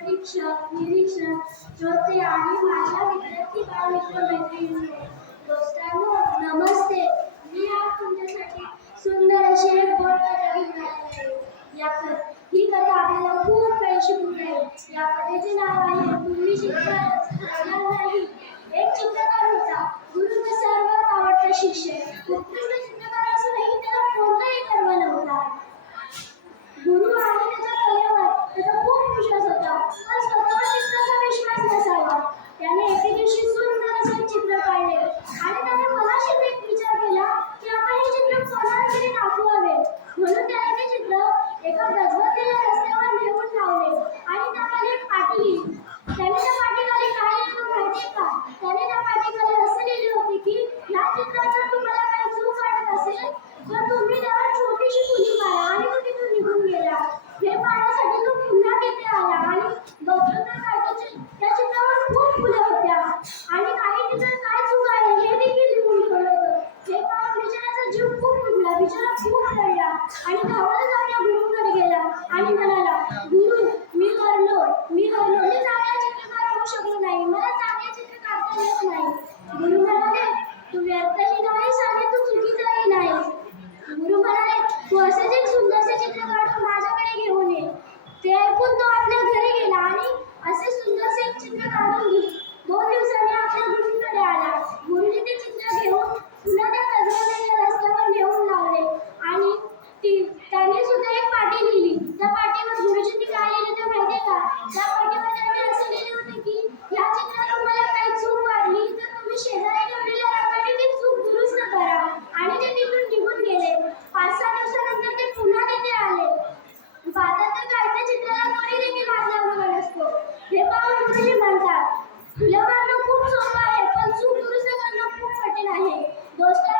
परीक्षक निरीक्षक श्रोते आणि माझ्या विद्यार्थी बालमित्र मैत्रिणींनो दोस्तांनो नमस्ते. मी आज तुमच्यासाठी सुंदर अशी एक गोड कथा घेऊन आली आहे. या क- ही कथा आपल्याला खूप काही शिकून आहे या कथेचे नाव आहे पूर्वी शिकणार नाही. दिवशी सुंदर असे चित्र काढले. आणि त्याने मला एक विचार केला की आपण हे चित्र कोणाला तरी दाखवावे. म्हणून त्याने ते चित्र एका गजबजलेल्या रस्त्यावर नेऊन लावले. आणि त्याखाली एक पाटी त्याने त्या पाटीखाली काय लिहिलं माहितीये का? त्याने त्या पाटीखाली असं लिहिले होते की या चित्रात तुम्हाला काही चूक वाटत असेल तर तुम्ही त्यावर छोटीशी फुली मारा आणि तो तिथून निघून गेला. हे पाहण्यासाठी तो पुन्हा तिथे आला आणि बघतो तर त्या चित्रावर खूप फुलं आणि काही तिथं काय चूक आहे हे देखील लिहून ठेवलं होतं हे पाहून बिचाराचा जीव खूप उडला बिचारा खूप रडला आणि धावत जाऊन या गुरुकडे गेला आणि म्हणाला गुरु मी हरलो मी हरलो. मी चांगला चित्रकार होऊ शकलो नाही. मला चांगले चित्र काढता येत नाही. गुरु म्हणाले तू व्यर्थही नाहीस आणि आहे. गोष्ट